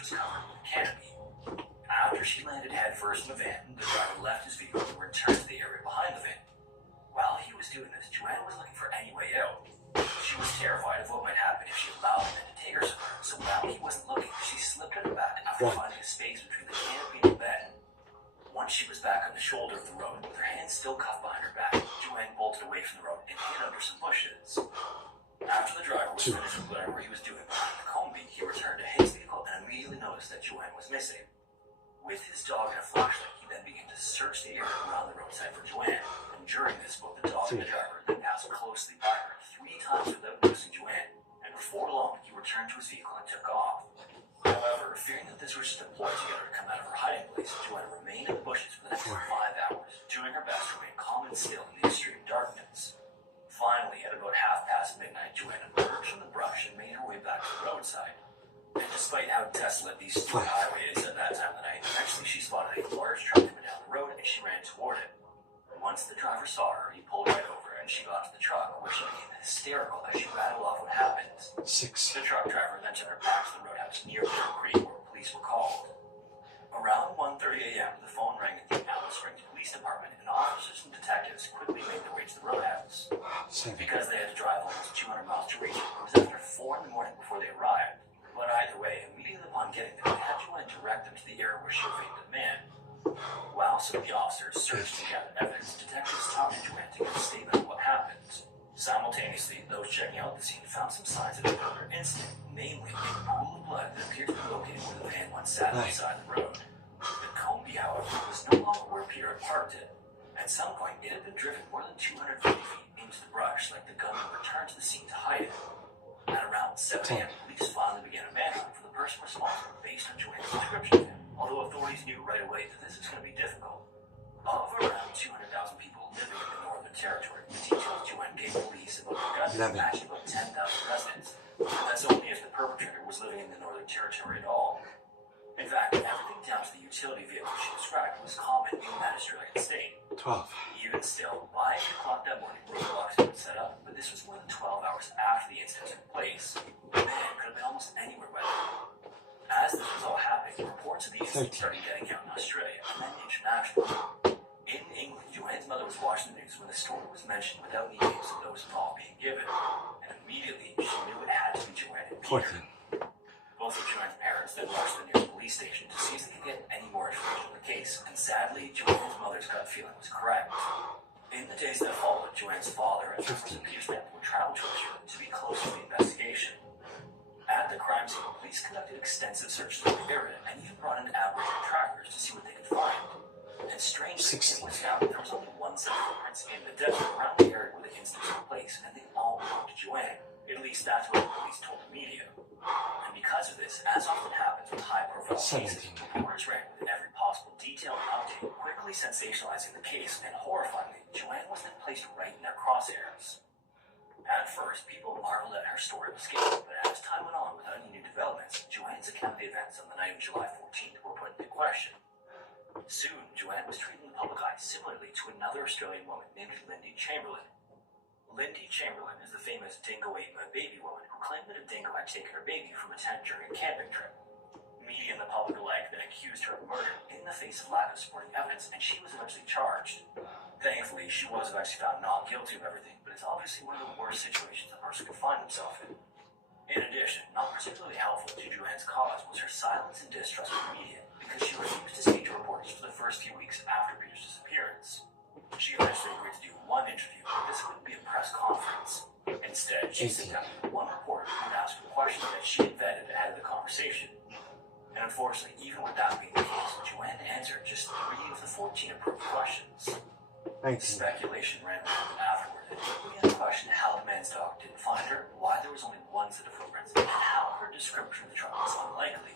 which was covered with a canopy. After she landed headfirst in the van, the driver left his vehicle and returned to the area behind the van. While he was doing this, Joanne was looking for any way out. She was terrified of what might happen if she allowed him to take her somewhere, so while he wasn't looking, she slipped at the back after finding a space between the canopy and the bed. Once she was back on the shoulder of the road, with her hands still cuffed behind her back, Joanne bolted away from the road and hid under some bushes. After the driver was finished with whatever he was doing behind the combi, he returned to his vehicle and immediately noticed that Joanne was missing. With his dog and a flashlight, he then began to search the area around the roadside for Joanne, and during this, both the dog and the driver then passed closely by her 3 times without noticing Joanne, and before long, he returned to his vehicle and took off. However, fearing that this was just a ploy to get her to come out of her hiding place, Joanne remained in the bushes for the next 5 hours, doing her best to remain calm and still in the extreme darkness. Finally, at about midnight, Joanne emerged from the brush and made her way back to the roadside. And despite how desolate the Stewart Highway is at that time of the night, eventually she spotted a large truck coming down the road and she ran toward it. Once the driver saw her, he pulled right over and she got to the truck, where she became hysterical as she rattled off what happened. The truck driver then took her back to the roadhouse near Bear Creek, where police were called. Around 1:30 a.m., the phone rang at the Alice Springs Police Department, and officers and detectives quickly made their way to the roadhouse. Because they had to drive almost 200 miles to reach it, it was after 4 in the morning before they arrived. But either way, immediately upon getting there, they had Joanne direct them to the area where she evaded the man. While some of the officers searched and gathered evidence, detectives talked to Joanne to get a statement of what happened. Simultaneously, those checking out the scene found some signs of another incident, namely a pool of blood that appeared to be located where the van once sat on the side of the road. The combi, however, was no longer where Peter had parked it. At some point, it had been driven more than 250 feet into the brush, like the gunman returned to the scene to hide it. At around 7 a.m., police finally began a manhunt for the person responsible based on Joanne's description of him, although authorities knew right away that this was going to be difficult. Of around 200,000 people living in the Northern Territory, the details Joanne gave police about the gun matched about 10,000 residents, and that's only if the perpetrator was living in the Northern Territory at all. In fact, everything down to the utility vehicle she described was common in that Australian state. 12. Even still, by 8 o'clock that morning, roadblocks had been set up, but this was more than 12 hours after the incident took place. The man could have been almost anywhere by then. As this was all happening, reports of the incident started getting out in Australia and then internationally. In England, Joanne's mother was watching the news when the story was mentioned without the names of those involved being given, and immediately she knew it had to be Joanne and Peter. Both of Joanne's parents then rushed to the nearest police station to see if they could get any more information on the case, and sadly, Joanne's mother's gut feeling was correct. In the days that followed, Joanne's father and members of Peter's family would travel to Australia to be close to the investigation. At the crime scene, police conducted extensive searches of the area and even brought in Aboriginal trackers to see what they could find. And strangely, it was found that there was only one set of footprints in the desert around the area where the incident took place, and they all belonged to Joanne. At least that's what the police told the media. And because of this, as often happens with high-profile cases, reporters ran with every possible detail and update, quickly sensationalizing the case, and horrifyingly, Joanne was then placed right in their crosshairs. At first, people marveled at her story of escape, but as time went on without any new developments, Joanne's account of the events on the night of July 14th were put into question. Soon, Joanne was treated in the public eye similarly to another Australian woman named Lindy Chamberlain. Lindy Chamberlain is the famous dingo ate my baby woman who claimed that a dingo had taken her baby from a tent during a camping trip. Media and the public alike then accused her of murder in the face of lack of supporting evidence, and she was eventually charged. Thankfully, she was eventually found not guilty of everything, but it's obviously one of the worst situations a person could find himself in. In addition, not particularly helpful to Joanne's cause was her silence and distrust of the media, because she refused to speak to reporters for the first few weeks after Peter's disappearance. She eventually agreed to do one interview, but this wouldn't be a press conference. Instead, she sat down with one reporter who would ask her questions that she had vetted ahead of the conversation. And unfortunately, even with that being the case, Joanne answered just 3 of the 14 approved questions. Speculation ran rampant afterward, and people began to question how the man's dog didn't find her, why there was only one set of footprints, and how her description of the truck was unlikely.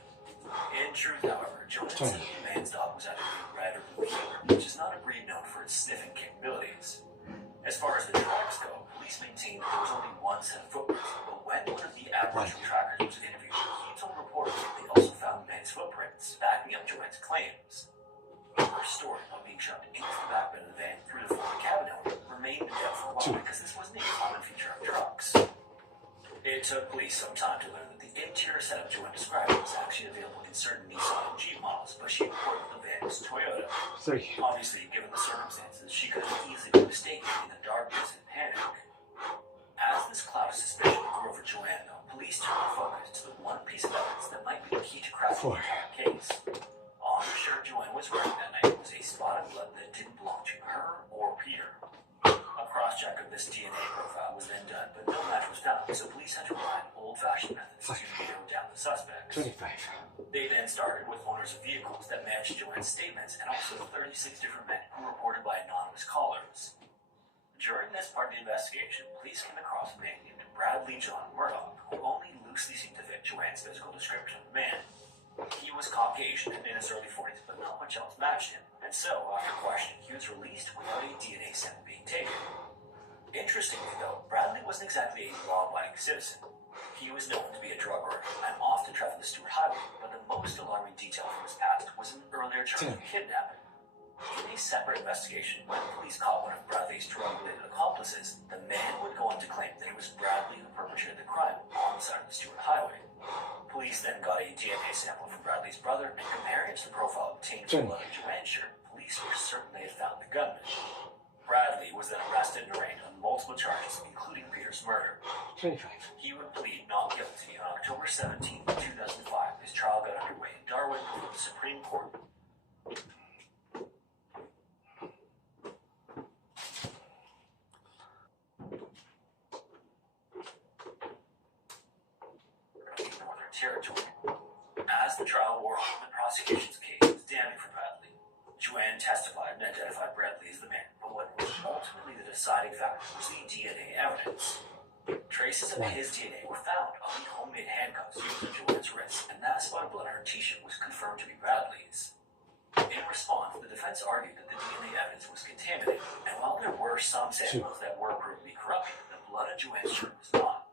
In truth, however, Joanne said that the man's dog was either red or blue heeler, which is not a breed known for its sniffing capabilities. As far as the tracks go, police maintained that there was only one set of footprints, but when one of the Aboriginal trackers was interviewed, he told reporters that they also found the man's footprints, backing up Joanne's claims. Her story of being shoved into the back bed of the van through the forward cabin owner remained in doubt for a while because this wasn't a common feature of trucks. It took police some time to learn that the interior setup Joanne described was actually available in certain Nissan and Jeep models, but she reported the van was Toyota. 3. Obviously, given the circumstances, she could have easily been mistaken in the darkness and panic. As this cloud of suspicion grew over Joanne, though, police turned their focus to the one piece of evidence that might be the key to cracking the entire case. On the shirt Joanne was wearing that night was a spot of blood that didn't belong to her or Peter. A cross-check of this DNA profile was then done, but no match was found, so police had to rely on old-fashioned methods to narrow down the suspects. 25. They then started with owners of vehicles that matched Joanne's statements and also 36 different men who were reported by anonymous callers. During this part of the investigation, police came across a man named Bradley John Murdoch, who only loosely seemed to fit Joanne's physical description of the man. He was Caucasian and in his early 40s, but not much else matched him, and so, after questioning, he was released without a DNA sample being taken. Interestingly, though, Bradley wasn't exactly a law-abiding citizen. He was known to be a drug lord and often traveled the Stewart Highway, but the most alarming detail from his past was an earlier charge of kidnapping. In a separate investigation, when police caught one of Bradley's drug-related accomplices, the man would go on to claim that it was Bradley who perpetrated the crime on the side of the Stewart Highway. Police then got a DNA sample from Bradley's brother, and comparing it to the profile obtained from the blood of Joanne's shirt, police were certain they had found the gunman. Bradley was then arrested and arraigned on multiple charges, including Peter's murder. 25. He would plead not guilty on October 17, 2005. His trial got underway in Darwin before the Supreme Court. Northern Territory. As the trial wore on, the prosecution's case was damning for Bradley. Joanne testified and identified Bradley as the man, but what was ultimately the deciding factor was the DNA evidence. Traces of his DNA were found on the homemade handcuffs used on Joanne's wrists, and that spot of blood on her t-shirt was confirmed to be Bradley's. In response, the defense argued that the DNA evidence was contaminated, and while there were some samples that were proved to be corrupted, the blood on Joanne's shirt was not.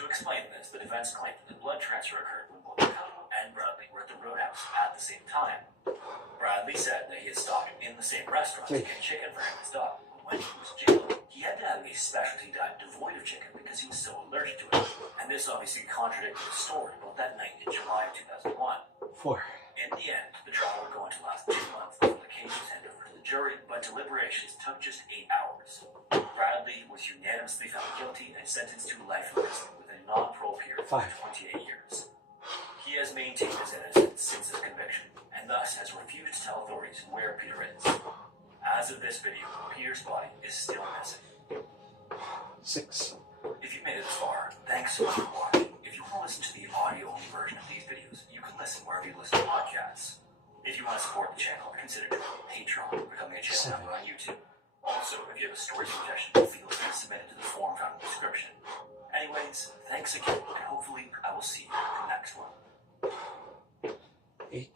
To explain this, the defense claimed that the blood transfer occurred when both Cotto and Bradley were at the Roadhouse at the same time. Bradley said that he had stopped in the same restaurant to get chicken for him and his dog, but when he was jailed, he had to have a specialty diet devoid of chicken because he was so allergic to it. And this obviously contradicted the story about that night in July of 2001. 4. In the end, the trial would go on to last 2 months before the case was handed over to the jury, but deliberations took just 8 hours. Bradley was unanimously found guilty and sentenced to life in prison with a non-parole period of 28 years. He has maintained his innocence since his conviction, and thus has refused to tell authorities where Peter is. As of this video, Peter's body is still missing. 6. If you've made it this far, thanks so much for watching. If you want to listen to the audio-only version of these videos, you can listen wherever you listen to podcasts. If you want to support the channel, consider joining Patreon or becoming a channel member on YouTube. Also, if you have a story suggestion, feel free to submit it to the form found in the description. Anyways, thanks again, and hopefully I will see you in the next one. 8.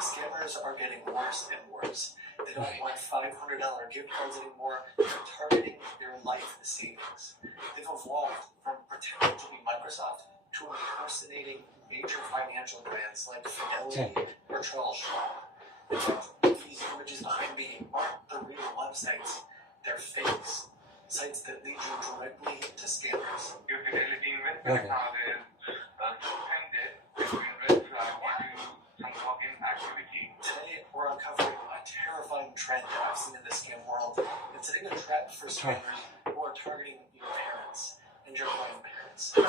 Scammers are getting worse and worse. They don't want $500 gift cards anymore. They're targeting your life savings. They've evolved from pretending to be Microsoft to impersonating major financial brands like Fidelity or Charles Schwab. In fact, these images behind me aren't the real websites. They're fakes. Sites that lead you directly to scammers. Your fidelity investment account is suspended between red flag due to some login activity. Today, we're uncovering a terrifying trend that I've seen in the scam world. It's setting a trap for scammers who are targeting your parents and your grandparents. The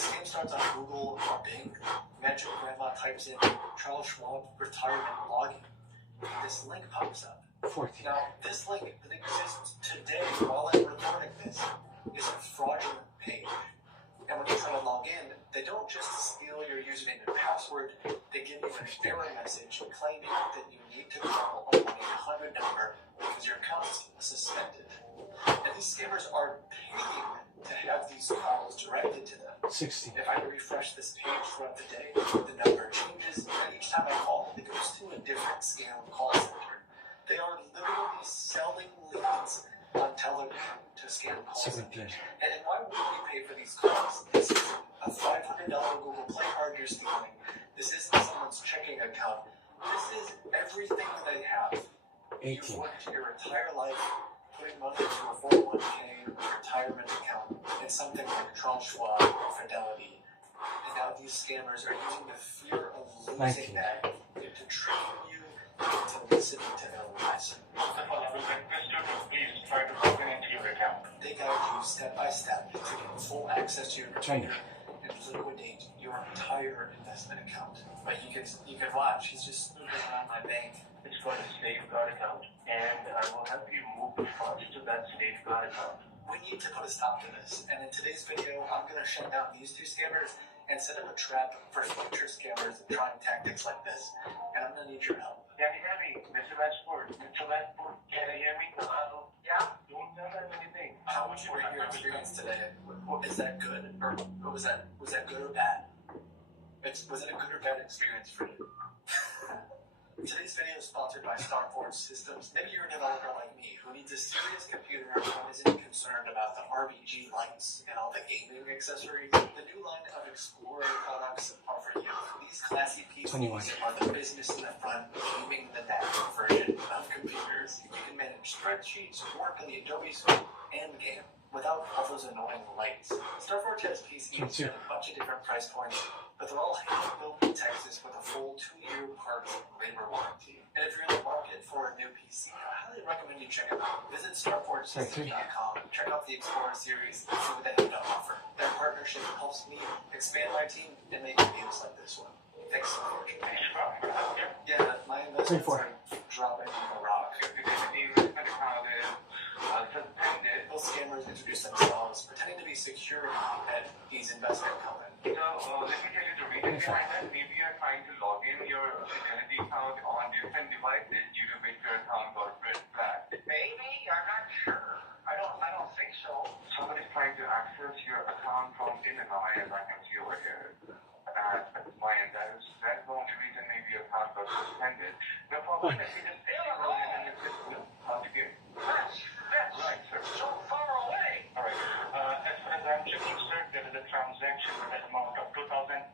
scam starts on Google or Bing. Magic Grandma types in Charles Schwab retirement login. And this link pops up. 14. Now, this link that exists today while I'm recording this is a fraudulent page. And when you try to log in, they don't just steal your username and password, they give you an error message claiming that you need to call a 1-800 number because your account is suspended. And these scammers are paying to have these calls directed to them. 16. If I refresh this page throughout the day, the number changes, and each time I call, it goes to a different scam call center. They are literally selling leads on Telegram to scam calls. 17. And why would you pay for these calls? This is a $500 Google Play card you're stealing. This isn't someone's checking account. This is everything that they have. You've 18. worked your entire life putting money into a 401k retirement account in something like Charles Schwab or Fidelity. And now these scammers are using the fear of losing 19. that to trick you into listening to their lies. First of all, I will request you to please try to log in into your account. They guide you step by step to get full access to your computer and liquidate your entire investment account. But you can watch, he's just snooping around my bank. It's called a safeguard account, and I will help you move the funds to that safeguard account. We need to put a stop to this. And in today's video, I'm going to shut down these two scammers and set up a trap for future scammers trying tactics like this. And I'm going to need your help. Can you hear me? Mr. Rashford, Mr. Rashford, can you hear me? Hello? Yeah? Don't tell them anything. How would you rate your experience today? Is that good? Or was that good or bad? Was it a good or bad experience for you? Today's video is sponsored by Starforge Systems. Maybe you're a developer like me who needs a serious computer and isn't concerned about the RBG lights and all the gaming accessories. The new line of Explorer products are for you. These classy PCs 21. are the business in the front, gaming the back version of computers. You can manage spreadsheets, work in the Adobe Suite, and game without all those annoying lights. Starforge has PCs at a bunch of different price points, but they're all hand-built in Texas with a full 2-year parts and labor warranty. And if you're in the market for a new PC, I highly recommend you check them out. Visit StarforgeSystems.com, check out the Explorer series, and see what they have to offer. Their partnership helps me expand my team and make videos like this one. Thanks so much. Yeah, my investments are dropping like a rock. Those scammers introduce themselves, pretending to be security at these investment companies. So, let me tell you the reason behind that. Maybe you're trying to log in your Fidelity account on different devices due to which your account got flagged. Maybe, I'm not sure. I don't think so. Somebody's trying to access your account from Illinois, as I can see over here. That's my end. That's the only reason maybe your account got suspended. No problem. Let me just log in and it's just how to get. That's right, sir. So far away. All right. As far as I'm checking, sir, there is a transaction with an amount of $2,289.95.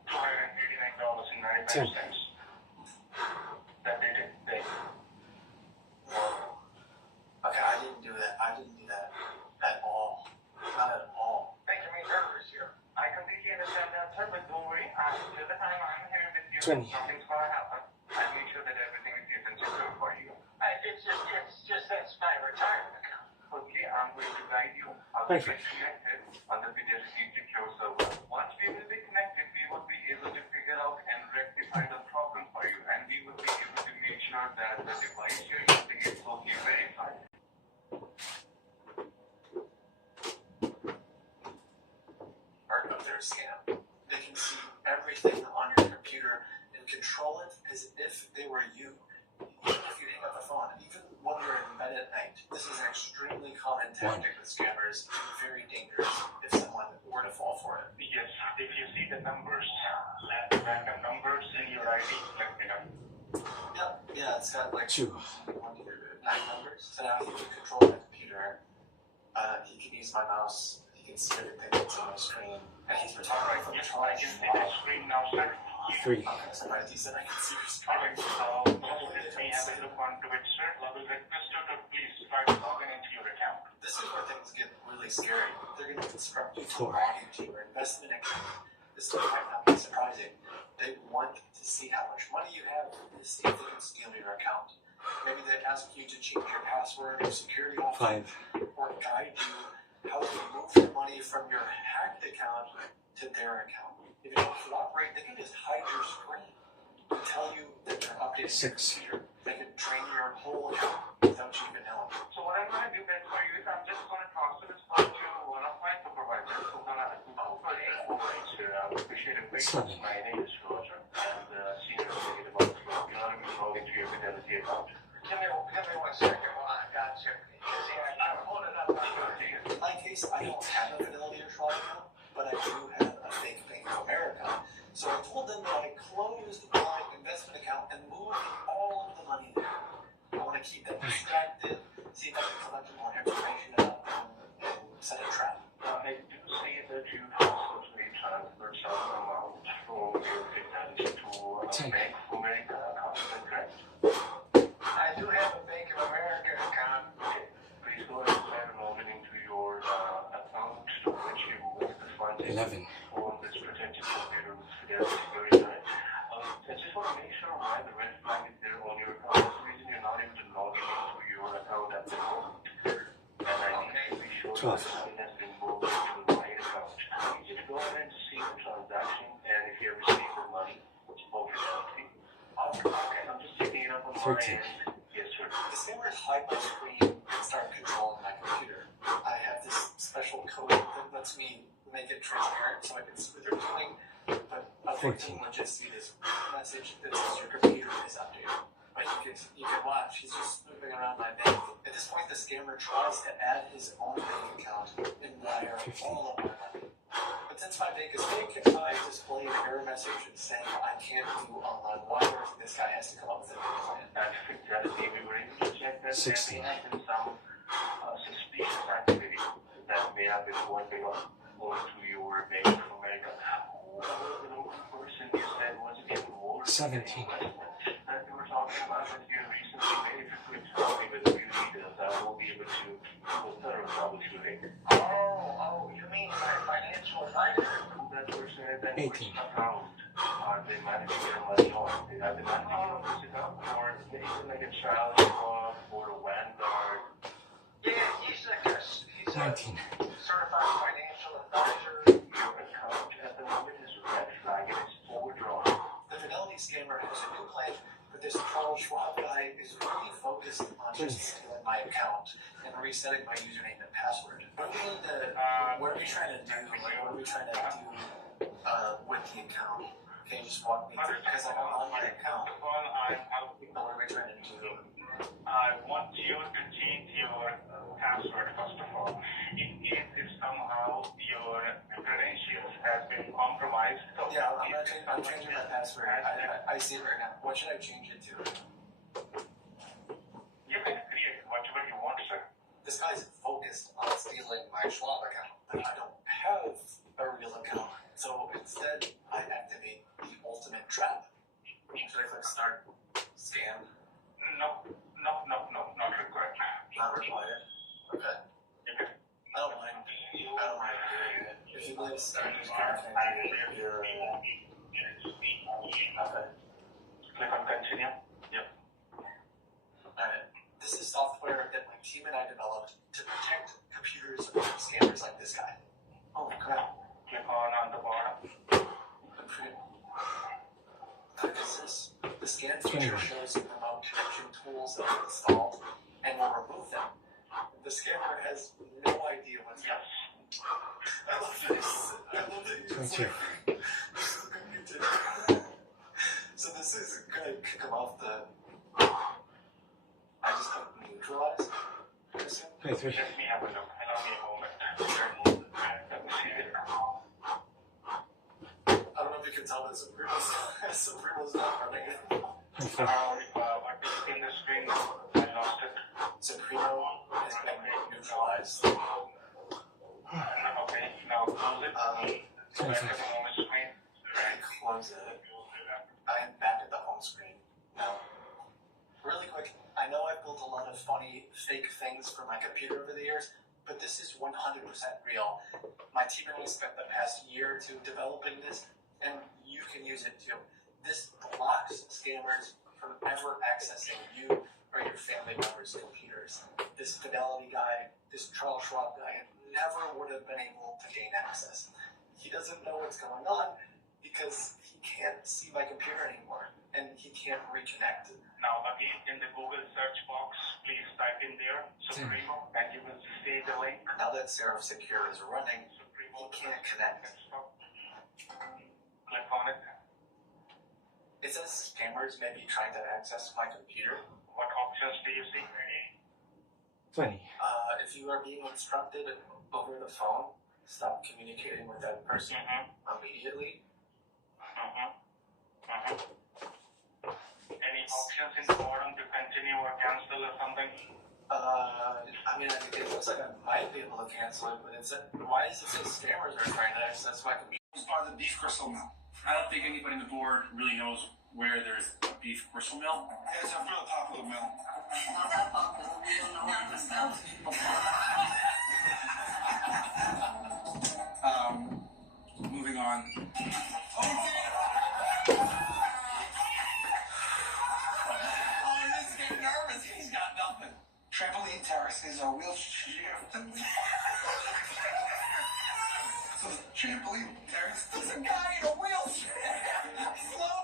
That dated day. Okay, I didn't do that. I didn't do that at all. Not at all. Making me nervous here. I completely understand that, sir, but don't worry. Till the time I'm here with you, 20. nothing's going to happen. I'll make sure that everything is safe and secure for you. It's just that's my retirement account. Okay, I'm going to guide you how to get connected on the Fidelity Secure server. Once we will be connected, we will be able to figure out and rectify the problem for you, and we will be able to make sure that the device you're using is totally verified. Part of their scam. They can see everything on your computer and control it as if they were you. Even if you hang up the phone, even when you're in bed at night, this is an extremely common tactic with scammers and very dangerous if someone were to fall for it. Yes, if you see the numbers, random numbers in your ID, let me know. Yeah, it's got like 2. 9 numbers. So now he can control my computer. He can use my mouse. He can see everything that's on my screen. And he's retiring from Yes, I Charles can see the Schwab. screen now, sir. 3. Okay, so he said I can see your Alright, screen. so let me have a look onto it, sir. I will request you to please try to log in into your account. This is where things get really scary. They're going to instruct you to 4. log into your investment account. This might not be surprising. They want to see how much money you have and to see if they can steal your account. Maybe they ask you to change your password or security option 5. or guide you how to move your money from your hacked account to their account. If you don't cooperate, they can just hide your screen and tell you that they're updating your 6. computer. They can drain your whole account without you even knowing. So what I'm going to do then for you is I'm just going to transfer this call to one of my supervisors who's going to offer a overreach here. I would appreciate it. My name is Roger. I'm the senior executive officer. You know, I'm logging to your Fidelity account. Give me 1 second while I got you. I'm pulling it up. In my case, I don't have a Fidelity or Schwab account, but I do have a fake Bank of America. So I told them that I closed my investment account and moved all of the money there. I want to keep them distracted see if I can collect more information about them and set a trap. I do see that you possibly transferred some amount from your fidelity to Bank of America account, is that correct? I do have a Bank of America account. Okay. Please go ahead and log into your account to which you moved the funds 11. on this protected computer with fidelity very high. I just want to make sure why the red flag is there on your account. That's the reason you're not able to log into your account at the moment. And I need to be sure 12. that the money has been moved to the right account. I need you to go ahead and see the transaction, and if you have received the money, both your okay, I'm just checking it up on my 13. end. Yes, sir. The scammers hide my screen and start controlling my computer. I have this special code that lets me make it transparent so I can see what they're doing, but a victim 14. would just see this message that says your computer is updated. But you can watch, he's just moving around my bank. At this point, the scammer tries to add his own bank account and wire all of my money. But since my bank is fake, I display an error message saying I can't do online wires, and this guy has to come up with a new plan. I think that is maybe we're able to check that. 16. There may have been some suspicious activity that may have been going on to your Bank of America. Who was the local person you said was involved in 17. investment that you were talking about that you recently made? If you could tell me with a few details, I will be able to do a thorough troubleshooting. Oh, you mean my financial advisor? That person is that 18. account. Are they managing your money on? Are they managing it on this account? Or is it like a child or a vanguard? Yeah, he's like a 19. certified financial advisor. Your account at the moment is red flag and it's overdrawn. The Fidelity scammer has a new plan, but this Charles Schwab guy is really focused on just stealing my account and resetting my username and password. What are we trying to do? What are we trying to do with the account? Can you just walk me through? Because I'm on my account. First of all, What are we trying to do? I want you to change your password first of all. In case if somehow your credentials has been compromised. So Yeah, I'm changing my password. I see it right now. What should I change it to? You can create whatever you want, sir. This guy's focused on stealing my Schwab account, but I don't have a real account. So instead, I activate the ultimate trap. Should I click start scan? No, not required. Not required. Okay. Okay. I don't mind doing it. If you believe start, just kind of your okay. Click on continue. Yep. Alright. This is software that my team and I developed to protect computers from scammers like this guy. Oh crap. Click on the bottom. What is this? The scan feature shows remote connection tools that are installed and will remove them. The scammer has no idea what's happening. I love this. I love that you just so this is gonna kick him off the. I just click neutralize. Hey, 3. Let me have a look. Allow me a moment. Let me see it. I don't know if you can tell, but Supremo's not running it. What is in the screen? I lost it. Supremo has been neutralized. Okay, now close it. Back at the home screen. Close it. I am back at the home screen. Now, really quick, I know I've built a lot of funny fake things for my computer over the years, but this is 100% real. My team and I spent the past year or two developing this, and you can use it too. This blocks scammers from ever accessing you or your family members' computers. This Fidelity guy, this Charles Schwab guy, never would have been able to gain access. He doesn't know what's going on because he can't see my computer anymore, and he can't reconnect. Now again in the Google search box, please type in there Supremo and you will see the link. Now that Seraph Secure is running, Supremo he can't connect. Click on it. It says scammers may be trying to access my computer. What options do you see? 20. If you are being instructed over the phone, stop communicating with that person immediately. Any options in the bottom to continue or cancel or something? I mean, I think it looks like I might be able to cancel it, but why does it say scammers are trying to access my computer? It's part of the beef gristle mill. I don't think anybody on the board really knows where there's a beef gristle mill. It's a real popular mill. Not that popular. We don't know where to go. Moving on. Oh, this is getting nervous. He's got nothing. Trampoline terrace is a wheelchair. So the trampoline terrace. There's a guy in a wheelchair. Slow.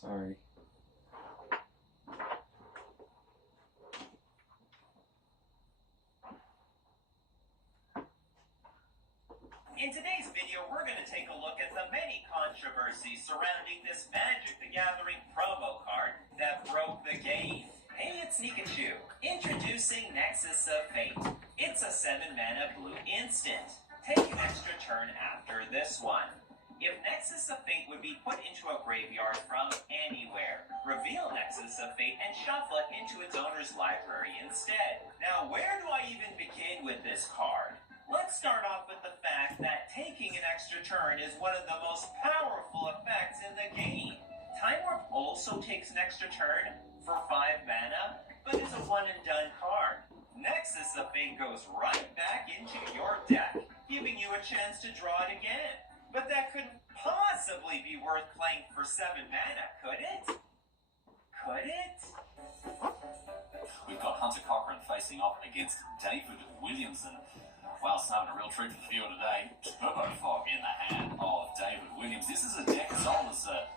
Sorry. In today's video, we're going to take a look at the many controversies surrounding this Magic the Gathering promo card that broke the game. Hey, it's Nikachu, introducing Nexus of Fate. It's a 7-mana blue instant. Take an extra turn after this one. If Nexus of Fate would be put into a graveyard from anywhere, reveal Nexus of Fate and shuffle it into its owner's library instead. Now, where do I even begin with this card? Let's start off with the fact that taking an extra turn is one of the most powerful effects in the game. Time Warp also takes an extra turn for 5 mana, but is a one-and-done card. Nexus of Fate goes right back into your deck, giving you a chance to draw it again. But that couldn't possibly be worth playing for 7 mana, could it? Could it? We've got Hunter Cochran facing off against David Williamson. Wow, it's having a real treat for the viewer today. Turbo Fog in the hand of David Williams. This is a deck as old as the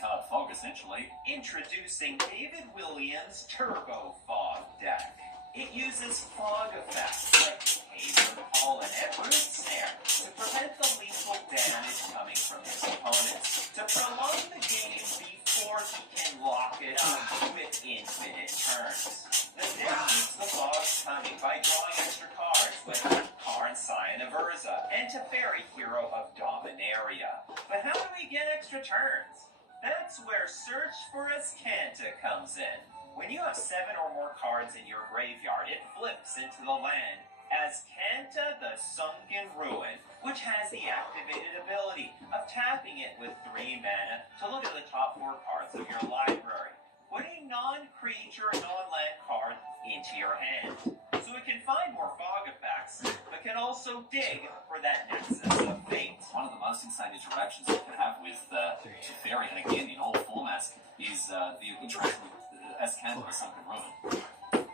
card Fog, essentially. Introducing David Williams' Turbo Fog deck. It uses fog effects like Hazer, Paul, and Edward Snare to prevent the lethal damage coming from his opponents, to prolong the game before he can lock it up with infinite turns. The deck keeps the fogs coming by drawing extra cards with Karn, Scion of Urza, and Teferi, Hero of Dominaria. But how do we get extra turns? That's where Search for Azcanta comes in. When you have 7 or more cards in your graveyard, it flips into the land Azcanta the Sunken Ruin, which has the activated ability of tapping it with 3 mana to look at the top 4 cards of your library, putting non-creature, non-land card into your hand. So it can find more fog effects, but can also dig for that Nexus of Fate. One of the most insane interactions you can have with Teferi, and again in all formats, is the interaction with Azcanta the Sunken Ruin.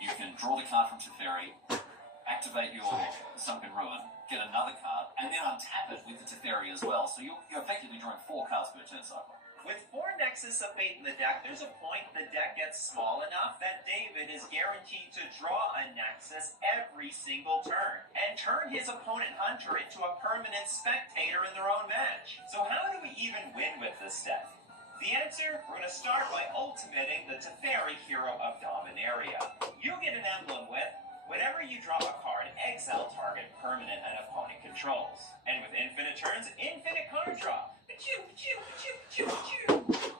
You can draw the card from Teferi, activate your Sunken Ruin, get another card, and then untap it with the Teferi as well. So you're effectively drawing 4 cards per turn cycle. With 4 Nexus of Fate in the deck, there's a point the deck gets small enough that David is guaranteed to draw a Nexus every single turn, and turn his opponent Hunter into a permanent spectator in their own match. So how do we even win with this deck? The answer, we're going to start by ultimating the Teferi, Hero of Dominaria. You get an emblem with, whenever you draw a card, exile target permanent an opponent controls. And with infinite turns, infinite card draw.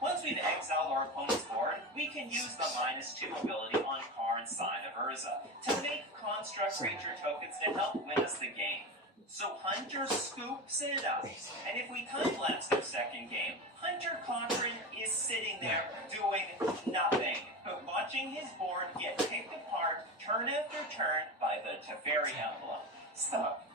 Once we've exiled our opponent's board, we can use the -2 ability on Karn, Scion of Urza to make construct creature tokens to help win us the game. So Hunter scoops it up, and if we time-lapse their second game, Hunter Cochran is sitting there doing nothing, but watching his board get picked apart turn after turn by the Teferi emblem. Stop,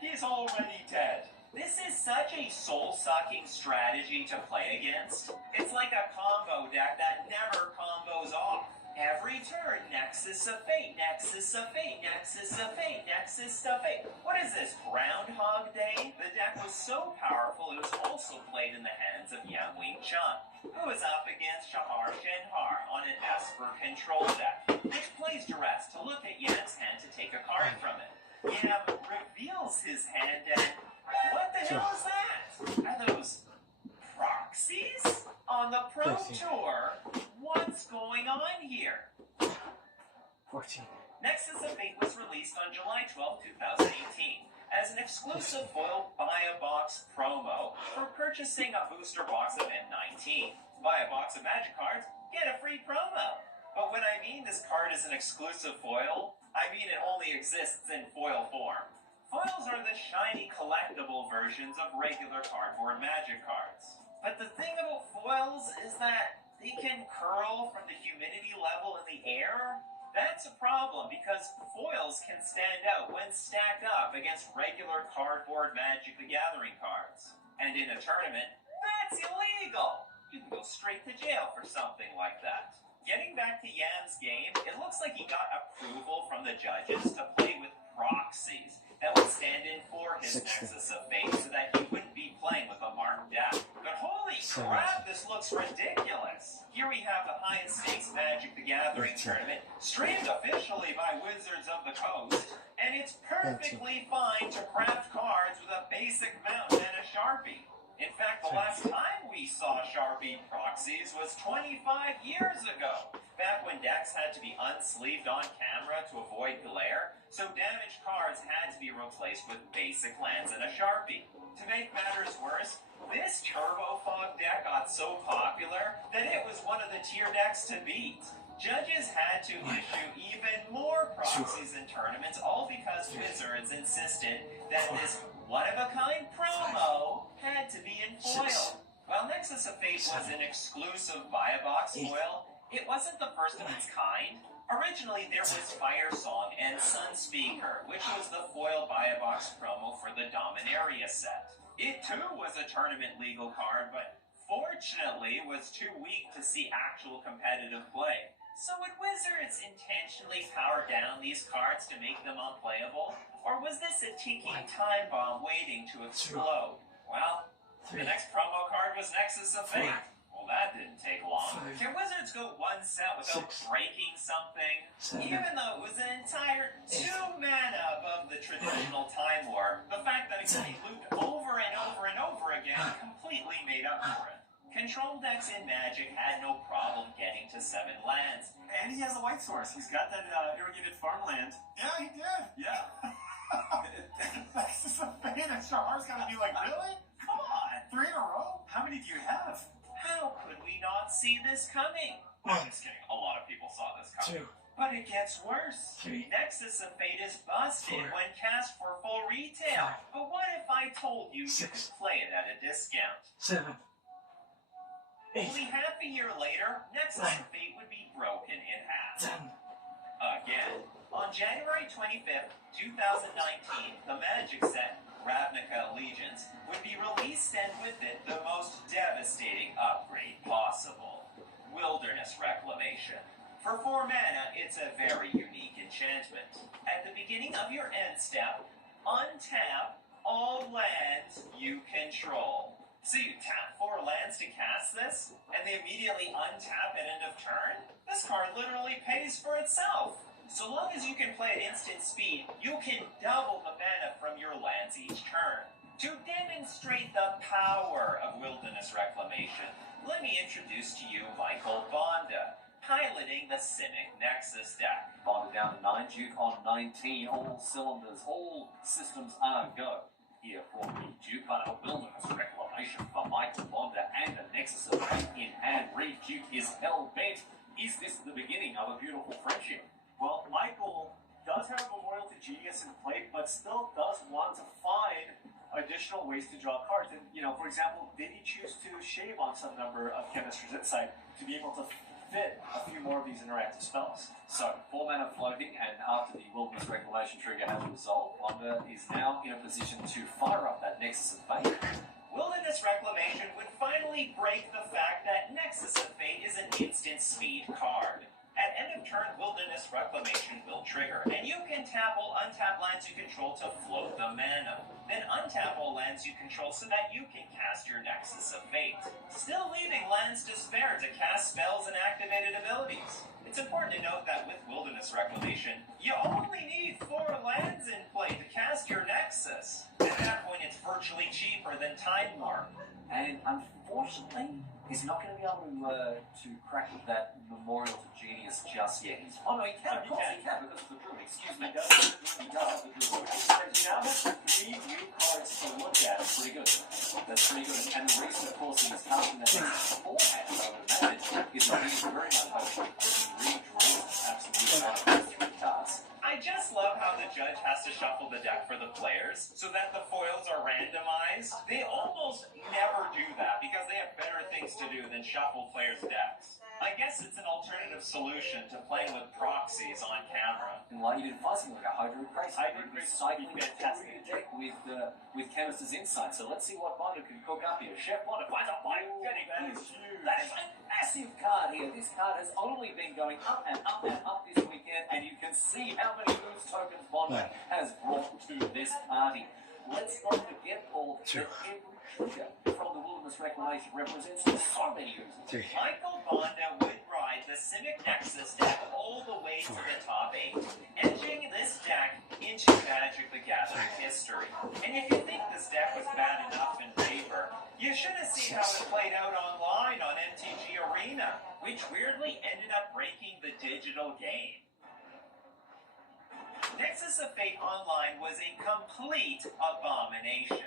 he's already dead. This is such a soul-sucking strategy to play against. It's like a combo deck that never combos off. Every turn, Nexus of Fate, Nexus of Fate, Nexus of Fate, Nexus of Fate. What is this, Groundhog Day? The deck was so powerful it was also played in the hands of Yang Wing Chun, who is up against Shahar Shenhar on an Esper control deck, which plays Duress to look at Yam's hand to take a card from it. Yam reveals his hand and what the hell is that? Are those proxies? On the Pro Tour, what's going on here? 14. Nexus of Fate was released on July 12, 2018, as an exclusive foil buy-a-box promo for purchasing a booster box of M19. Buy a box of Magic cards, get a free promo. But when I mean this card is an exclusive foil, I mean it only exists in foil form. Foils are the shiny collectible versions of regular cardboard Magic cards. But the thing about foils is that they can curl from the humidity level in the air. That's a problem because foils can stand out when stacked up against regular cardboard Magic the Gathering cards. And in a tournament, that's illegal. You can go straight to jail for something like that. Getting back to Yam's game, it looks like he got approval from the judges to play with proxies that would stand in for his 60. Nexus of Fate so that he wouldn't be playing with a marked deck. But holy crap, this looks ridiculous. Here we have the highest stakes Magic the Gathering tournament, streamed officially by Wizards of the Coast, and it's perfectly fine to craft cards with a basic mount and a Sharpie. In fact, the last time we saw Sharpie proxies was 25 years ago, back when decks had to be unsleeved on camera to avoid glare, so damaged cards had to be replaced with basic lands and a Sharpie. To make matters worse, this Turbo Fog deck got so popular that it was one of the tier decks to beat. Judges had to issue even more proxies in tournaments, all because Wizards insisted that this one-of-a-kind promo had to be in foil. While Nexus of Fate was an exclusive buy-a-box foil, it wasn't the first of its kind. Originally, there was Fire Song and Sun Speaker, which was the foil buy-a-box promo for the Dominaria set. It too was a tournament legal card, but fortunately was too weak to see actual competitive play. So would Wizards intentionally power down these cards to make them unplayable? Or was this a ticking time bomb waiting to explode? Well, the next promo card was Nexus of Fate. Well, that didn't take long. Can Wizards go one set without breaking something? Even though it was an entire 2 mana above the traditional Time War, the fact that it could be looped over and over and over again completely made up for it. Control decks in Magic had no problem getting to 7 lands. And he has a white source. He's got that irrigated farmland. Yeah, he did. Yeah. That's just a fan. And Shahar's gotta be like, really? Come on! 3 in a row? How many do you have? How could we not see this coming? I'm just kidding. A lot of people saw this coming. 2. But it gets worse. 3. Nexus of Fate is busted 4. when cast for full retail. 5. But what if I told you 6. you could play it at a discount? 7. 8. Only half a year later, Nexus 9. of Fate would be broken in half. 10. Again. On January 25th, 2019, the Magic set, Ravnica Allegiance, would be released, and with it, the most devastating upgrade possible. Wilderness Reclamation. For 4 mana, it's a very unique enchantment. At the beginning of your end step, untap all lands you control. So you tap 4 lands to cast this, and they immediately untap at end of turn? This card literally pays for itself. So long as you can play at instant speed, you can double the mana from your lands each turn. To demonstrate the power of Wilderness Reclamation, let me introduce to you Michael Bonda, piloting the Simic Nexus deck. Bonda down to 9 Duke on 19, all cylinders, all systems are go. Here for the Duke Hunter Wilderness Reclamation for Michael Bonda and the Nexus of Fate in hand. Reed Duke is hell-bent. Is this the beginning of a beautiful friendship? Well, Michael does have a Memorial to Genius in play, but still does want to find additional ways to draw cards. And, for example, did he choose to shave on some number of Chemistry's Insight to be able to fit a few more of these interactive spells? So, 4 mana floating, and after the Wilderness Reclamation trigger has resolved, Bonda is now in a position to fire up that Nexus of Fate. Wilderness Reclamation would finally break the fact that Nexus of Fate is an instant speed card. At end of turn, Wilderness Reclamation will trigger, and you can tap all untap lands you control to float the mana. Then untap all lands you control so that you can cast your Nexus of Fate, still leaving lands to spare to cast spells and activated abilities. It's important to note that with Wilderness Reclamation, you only need 4 lands in play to cast your Nexus. At that point, it's virtually cheaper than Time War. And unfortunately, he's not going to be able to crack that Memorial to Genius just yet. Oh no, he can, of course he can, because of the Druid. Excuse me. He does have the Druid. You now have 3 new cards to look at. That's pretty good. That's pretty good. And the reason, of course, he's casting that beforehand, I would imagine, is that he's very much hoping for the redraw has to shuffle the deck for the players so that the foils are randomized. They almost never do that because they have better things to do than shuffle players' decks. I guess it's an alternative solution to playing with proxies on camera. And like you did fuzzing like a hybrid race. Hybrid race cycling would be fantastic. through your deck with Chemist's insight. So let's see what Bono can cook up here. Chef Bono finds a bite. That is huge. That is a massive card here. This card has only been going up and up and up this weekend, and you can see how many loose tokens Bono has brought to this party. Let's not forget, Paul, that every trigger from the Wilderness Reclamation represents so many users. Michael Bonda would ride the Civic Nexus deck all the way to the top 8, edging this deck into Magic the Gathering history. And if you think this deck was bad enough in paper, you should have seen how it played out online on MTG Arena, which weirdly ended up breaking the digital game. Nexus of Fate Online was a complete abomination.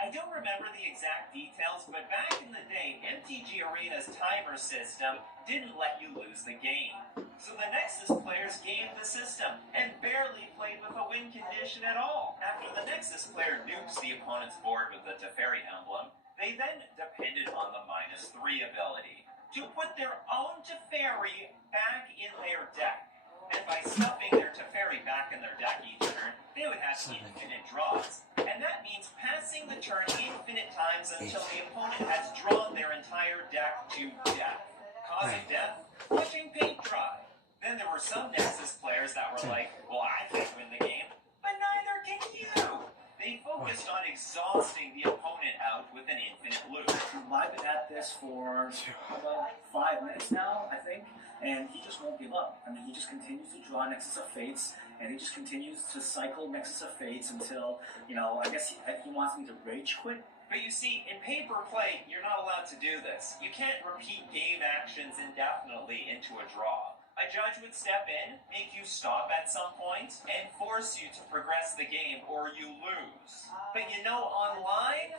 I don't remember the exact details, but back in the day, MTG Arena's timer system didn't let you lose the game. So the Nexus players gamed the system and barely played with a win condition at all. After the Nexus player nukes the opponent's board with the Teferi emblem, they then depended on the -3 ability to put their own Teferi back in their deck. And by stuffing their Teferi back in their deck each turn, they would have infinite draws. And that means passing the turn infinite times until the opponent has drawn their entire deck to death. Causing death? Watching paint dry. Then there were some Nexus players that were like, well, I can't win the game, but neither can you. They focused on exhausting the opponent out with an infinite loop. I've been at this for about 5 minutes now, I think, and he just won't give up. I mean, he just continues to draw Nexus of Fates, and he just continues to cycle Nexus of Fates until, I guess he wants me to rage quit. But you see, in paper play, you're not allowed to do this. You can't repeat game actions indefinitely into a draw. A judge would step in, make you stop at some point, and force you to progress the game, or you lose. But online,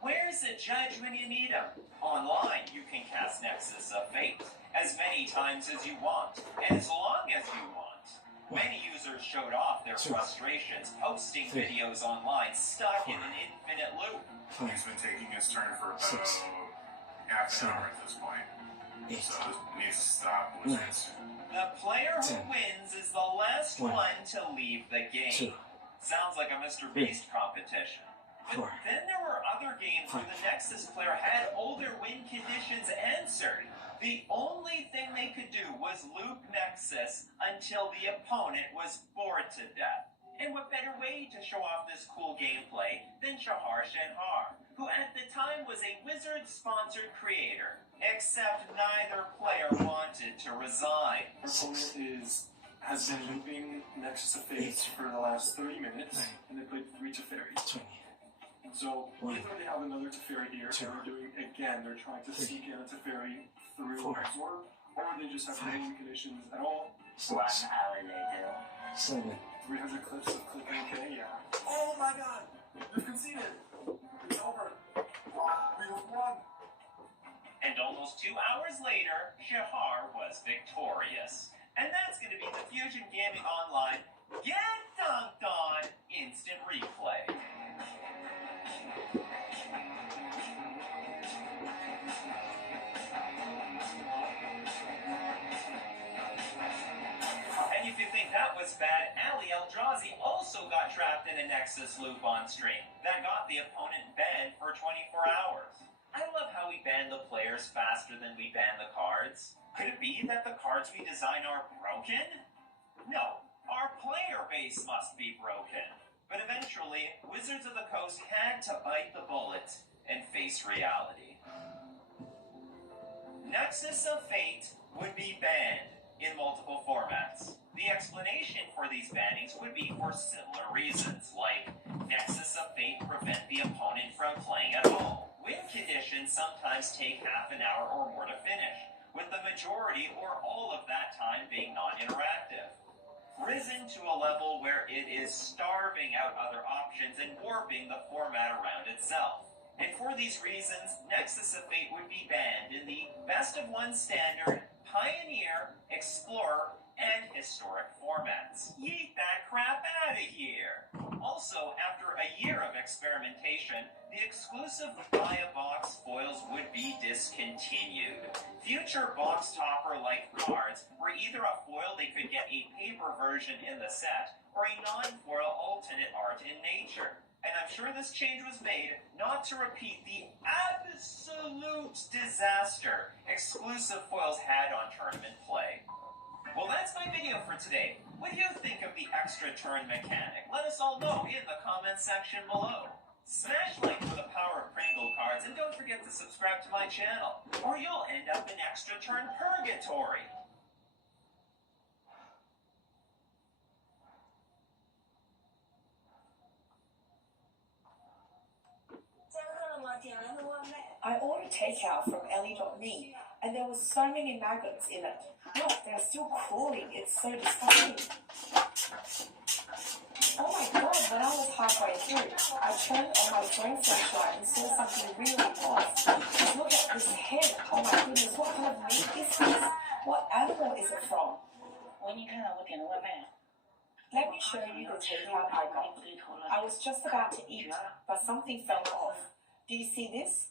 where's the judge when you need him? Online, you can cast Nexus of Fate as many times as you want, and as long as you want. Many users showed off their frustrations posting videos online stuck in an infinite loop. He's been taking his turn for about half an hour at this point. So this needs to stop. The player who wins is the last one to leave the game. Sounds like a Mr. Beast competition. But then there were other games where the Nexus player had all their win conditions answered. The only thing they could do was loop Nexus until the opponent was bored to death. And what better way to show off this cool gameplay than Shahar Shenhar, who at the time was a Wizards-sponsored creator, except neither player wanted to resign. Our opponent has been looping Nexus of Fates for the last 30 minutes, and they played 3 Teferis. So, either they have another Teferi here, and they're trying to seek in a Teferi through Absorb, or they just have no win conditions at all. 1 hour later. 300 clips of clicking OK, yeah. Oh my god! They've conceded! It's over! We've won! And almost 2 hours later, Shahar was victorious. And that's going to be the Fusion Gaming Online Get Dunked On Instant Replay. And if you think that was bad, Ali Eldrazi also got trapped in a Nexus loop on stream that got the opponent banned for 24 hours. I love how we ban the players faster than we ban the cards. Could it be that the cards we design are broken? No, our player base must be broken. But eventually, Wizards of the Coast had to bite the bullet and face reality. Nexus of Fate would be banned in multiple formats. The explanation for these bannings would be for similar reasons, like Nexus of Fate prevent the opponent from playing at all. Win conditions sometimes take half an hour or more to finish, with the majority or all of that time being non-interactive. Risen to a level where it is starving out other options and warping the format around itself. And for these reasons, Nexus of Fate would be banned in the Best of One Standard, Pioneer, Explorer, and historic formats. Yeet that crap out of here! Also, after a year of experimentation, the exclusive Buy a Box foils would be discontinued. Future box topper-like cards were either a foil they could get a paper version in the set, or a non-foil alternate art in nature. And I'm sure this change was made not to repeat the absolute disaster exclusive foils had on tournament play. Well, that's my video for today. What do you think of the extra turn mechanic? Let us all know in the comments section below. Smash like for the power of Pringle cards, and don't forget to subscribe to my channel, or you'll end up in extra turn purgatory. I ordered takeout from Ellie.me, and there were so many maggots in it. Look, they're still crawling. It's so disgusting. Oh my god, when I was halfway through, I turned on my phone flashlight and saw something really off. Look at this head. Oh my goodness, what kind of meat is this? What animal is it from? Let me show you the takeout I got. I was just about to eat, but something fell off. Do you see this?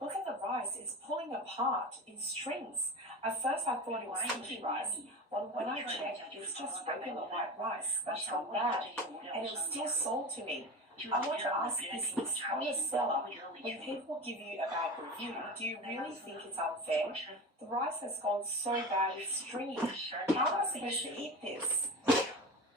Look at the rice, it's pulling apart in strings. At first I thought it was sticky rice, but when I checked, it's just regular white rice. That's not bad, and it was still sold to me. I want to ask this honest seller, when people give you a bad review, do you really think it's unfair? The rice has gone so bad it's stringy. How am I supposed to eat this?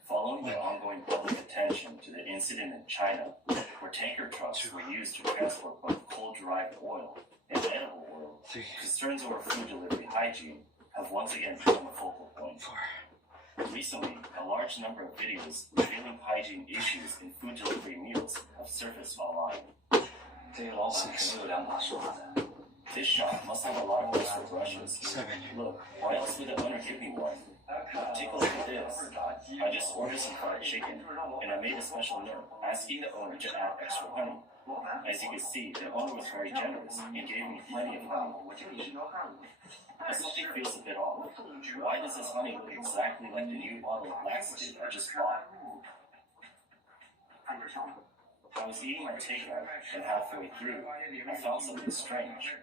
Following the ongoing public attention to the incident in China, where tanker trucks were used to transport both coal-derived oil and edible oil, concerns over food delivery hygiene have once again become a focal point. Recently, a large number of videos revealing hygiene issues in food delivery meals have surfaced online. This shop must have a lot of extra brushes. Look, why else would the owner give me one? Take a look at this. I just ordered some fried chicken, and I made a special note asking the owner to add extra honey. As you can see, the owner was very generous and gave me plenty of honey. But something feels a bit off. Why does this honey look exactly like the new bottle of laxative I just bought? I was eating my takeout, and halfway through, I found something strange.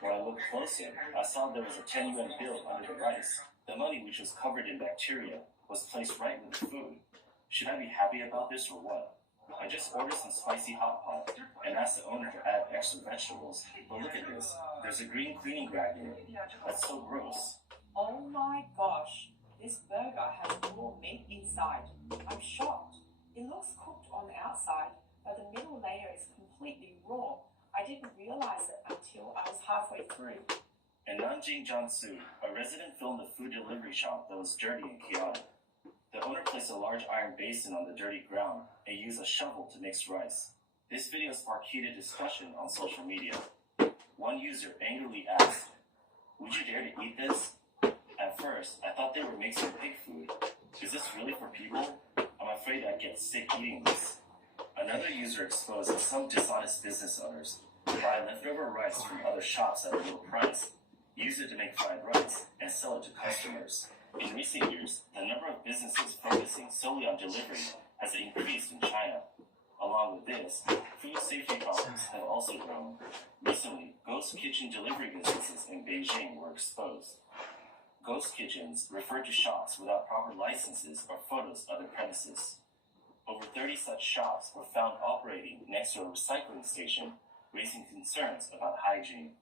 When I looked closer, I saw there was a 10 yuan bill under the rice. The money, which was covered in bacteria, was placed right with the food. Should I be happy about this or what? I just ordered some spicy hot pot and asked the owner to add extra vegetables. But look at this. There's a green cleaning rag in it. That's so gross. Oh my gosh, this burger has raw meat inside. I'm shocked. It looks cooked on the outside, but the middle layer is completely raw. I didn't realize it until I was halfway through. In Nanjing, Jiangsu, a resident filmed a food delivery shop that was dirty and chaotic. The owner placed a large iron basin on the dirty ground and used a shovel to mix rice. This video sparked heated discussion on social media. One user angrily asked, "Would you dare to eat this?" At first, I thought they were mixing pig food. Is this really for people? I'm afraid I'd get sick eating this. Another user exposed that some dishonest business owners buy leftover rice from other shops at a low price, use it to make fried rice, and sell it to customers. In recent years, the number of businesses focusing solely on delivery has increased in China. Along with this, food safety problems have also grown. Recently, ghost kitchen delivery businesses in Beijing were exposed. Ghost kitchens refer to shops without proper licenses or photos of their premises. Over 30 such shops were found operating next to a recycling station, raising concerns about hygiene.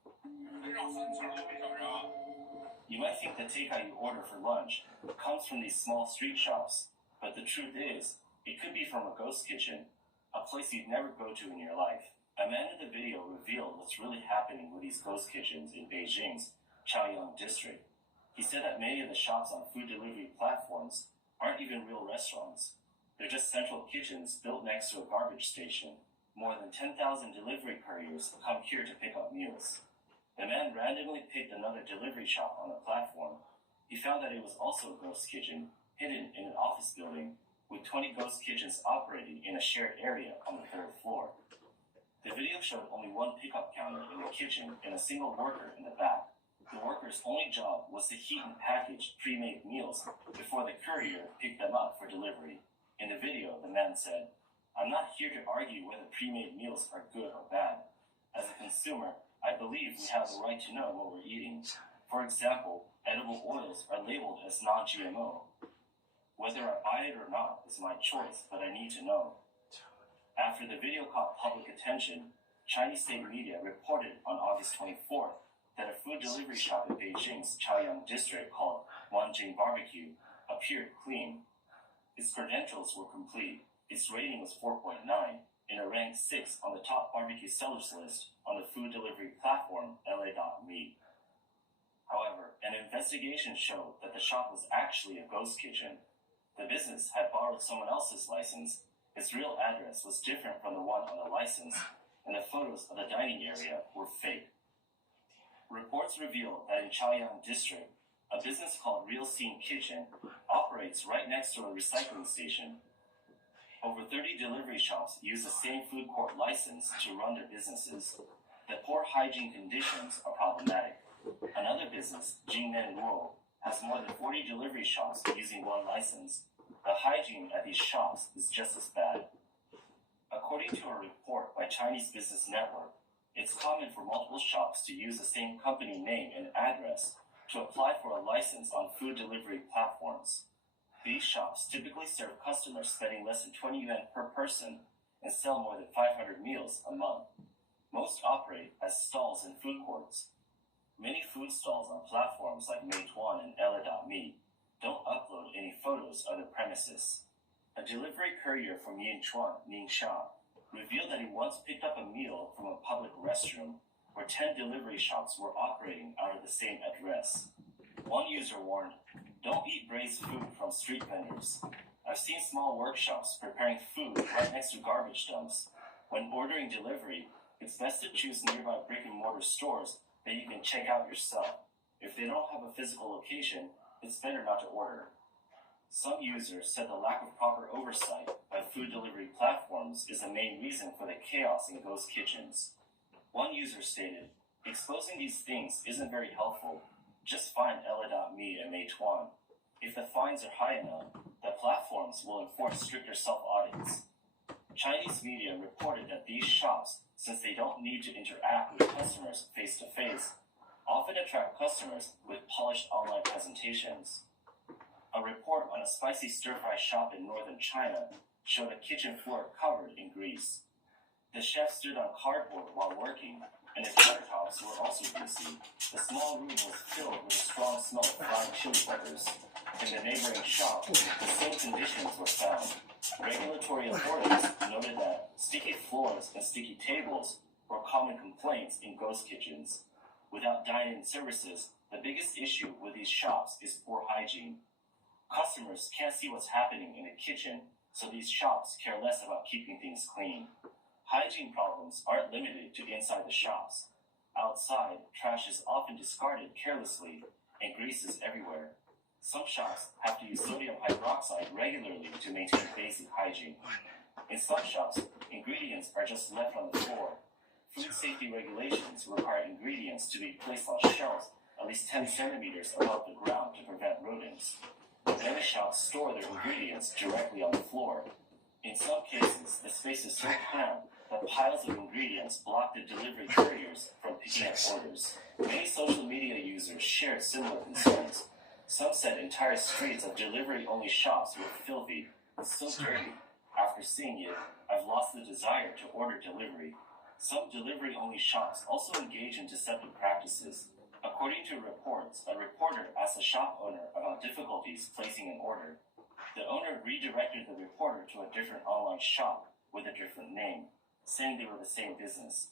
You might think the takeout you order for lunch comes from these small street shops, but the truth is, it could be from a ghost kitchen, a place you'd never go to in your life. A man in the video revealed what's really happening with these ghost kitchens in Beijing's Chaoyang district. He said that many of the shops on food delivery platforms aren't even real restaurants. They're just central kitchens built next to a garbage station. More than 10,000 delivery couriers come here to pick up meals. The man randomly picked another delivery shop on the platform. He found that it was also a ghost kitchen, hidden in an office building, with 20 ghost kitchens operating in a shared area on the 3rd floor. The video showed only one pickup counter in the kitchen and a single worker in the back. The worker's only job was to heat and package pre-made meals before the courier picked them up for delivery. In the video, the man said, "I'm not here to argue whether pre-made meals are good or bad. As a consumer, I believe we have the right to know what we're eating. For example, edible oils are labeled as non-GMO. Whether I buy it or not is my choice, but I need to know." After the video caught public attention, Chinese state media reported on August 24th that a food delivery shop in Beijing's Chaoyang district called Wanjing Barbecue appeared clean. Its credentials were complete. Its rating was 4.9 and it ranked 6 on the top barbecue sellers list on the food delivery platform LA.me. However, an investigation showed that the shop was actually a ghost kitchen. The business had borrowed someone else's license. Its real address was different from the one on the license, and the photos of the dining area were fake. Reports reveal that in Chaoyang district, a business called Real Scene Kitchen operates right next to a recycling station. Over 30 delivery shops use the same food court license to run their businesses. The poor hygiene conditions are problematic. Another business, Jingmen Ruo, has more than 40 delivery shops using one license. The hygiene at these shops is just as bad. According to a report by Chinese Business Network, it's common for multiple shops to use the same company name and address to apply for a license on food delivery platforms. These shops typically serve customers spending less than 20 yuan per person and sell more than 500 meals a month. Most operate as stalls in food courts. Many food stalls on platforms like Meituan and Ella.me don't upload any photos of the premises. A delivery courier from Yinchuan, Ningxia, revealed that he once picked up a meal from a public restroom where 10 delivery shops were operating out of the same address. One user warned, "Don't eat braised food from street vendors. I've seen small workshops preparing food right next to garbage dumps. When ordering delivery, it's best to choose nearby brick-and-mortar stores that you can check out yourself. If they don't have a physical location, it's better not to order." Some users said the lack of proper oversight by food delivery platforms is the main reason for the chaos in ghost kitchens. One user stated, "Exposing these things isn't very helpful. Just find Ella.me and Meituan. If the fines are high enough, the platforms will enforce stricter self-audits." Chinese media reported that these shops, since they don't need to interact with customers face-to-face, often attract customers with polished online presentations. A report on a spicy stir-fry shop in northern China showed a kitchen floor covered in grease. The chef stood on cardboard while working, and the countertops were also greasy. The small room was filled with a strong smell of fried chili peppers. In the neighboring shop, the same conditions were found. Regulatory authorities noted that sticky floors and sticky tables were common complaints in ghost kitchens. Without dine-in services, the biggest issue with these shops is poor hygiene. Customers can't see what's happening in the kitchen, so these shops care less about keeping things clean. Hygiene problems aren't limited to inside the shops. Outside, trash is often discarded carelessly, and grease is everywhere. Some shops have to use sodium hydroxide regularly to maintain basic hygiene. In some shops, ingredients are just left on the floor. Food safety regulations require ingredients to be placed on shelves at least 10 centimeters above the ground to prevent rodents. Many shops store their ingredients directly on the floor. In some cases, the space is so cramped that piles of ingredients block the delivery couriers from picking up orders. Many social media users shared similar concerns. Some said entire streets of delivery-only shops were filthy and so dirty. After seeing it, I've lost the desire to order delivery. Some delivery-only shops also engage in deceptive practices. According to reports, a reporter asked the shop owner about difficulties placing an order. The owner redirected the reporter to a different online shop with a different name, saying they were the same business.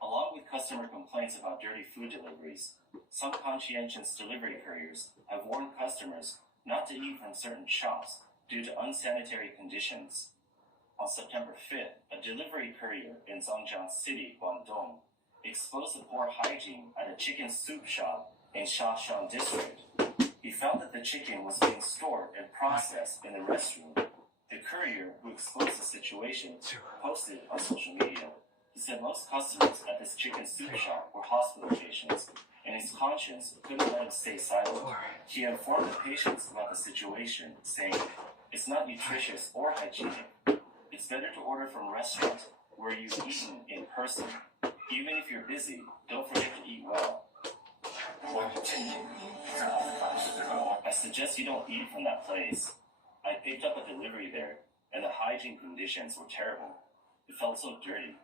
Along with customer complaints about dirty food deliveries, some conscientious delivery couriers have warned customers not to eat from certain shops due to unsanitary conditions. On September 5th, a delivery courier in Zhangjiang City, Guangdong, exposed the poor hygiene at a chicken soup shop in Shashan district. He found that the chicken was being stored and processed in the restroom. The courier who exposed the situation posted on social media. He said most customers at this chicken soup shop were hospital patients, and his conscience couldn't let him stay silent. He informed the patients about the situation, saying, "It's not nutritious or hygienic. It's better to order from restaurants where you've eaten in person. Even if you're busy, don't forget to eat well. I suggest you don't eat from that place. I picked up a delivery there, and the hygiene conditions were terrible. It felt so dirty.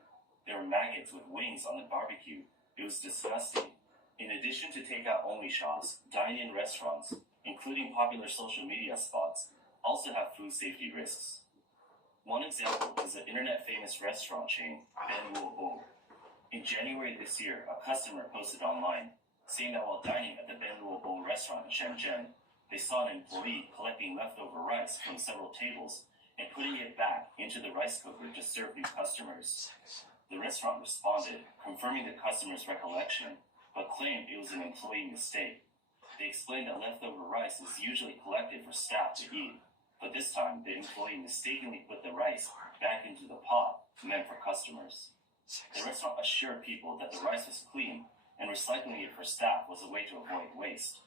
There were maggots with wings on the barbecue. It was disgusting. In addition to takeout-only shops, dine-in restaurants, including popular social media spots, also have food safety risks. One example is the internet-famous restaurant chain, Ben Luo. In January this year, a customer posted online, saying that while dining at the Ben Luo restaurant in Shenzhen, they saw an employee collecting leftover rice from several tables and putting it back into the rice cooker to serve new customers. The restaurant responded, confirming the customer's recollection, but claimed it was an employee mistake. They explained that leftover rice is usually collected for staff to eat, but this time the employee mistakenly put the rice back into the pot meant for customers. The restaurant assured people that the rice was clean and recycling it for staff was a way to avoid waste.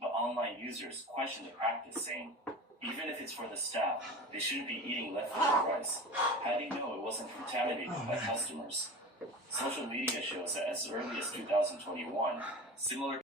But online users questioned the practice, saying, even if it's for the staff, they shouldn't be eating leftover rice. How do you know it wasn't contaminated by customers? Social media shows that as early as 2021, similar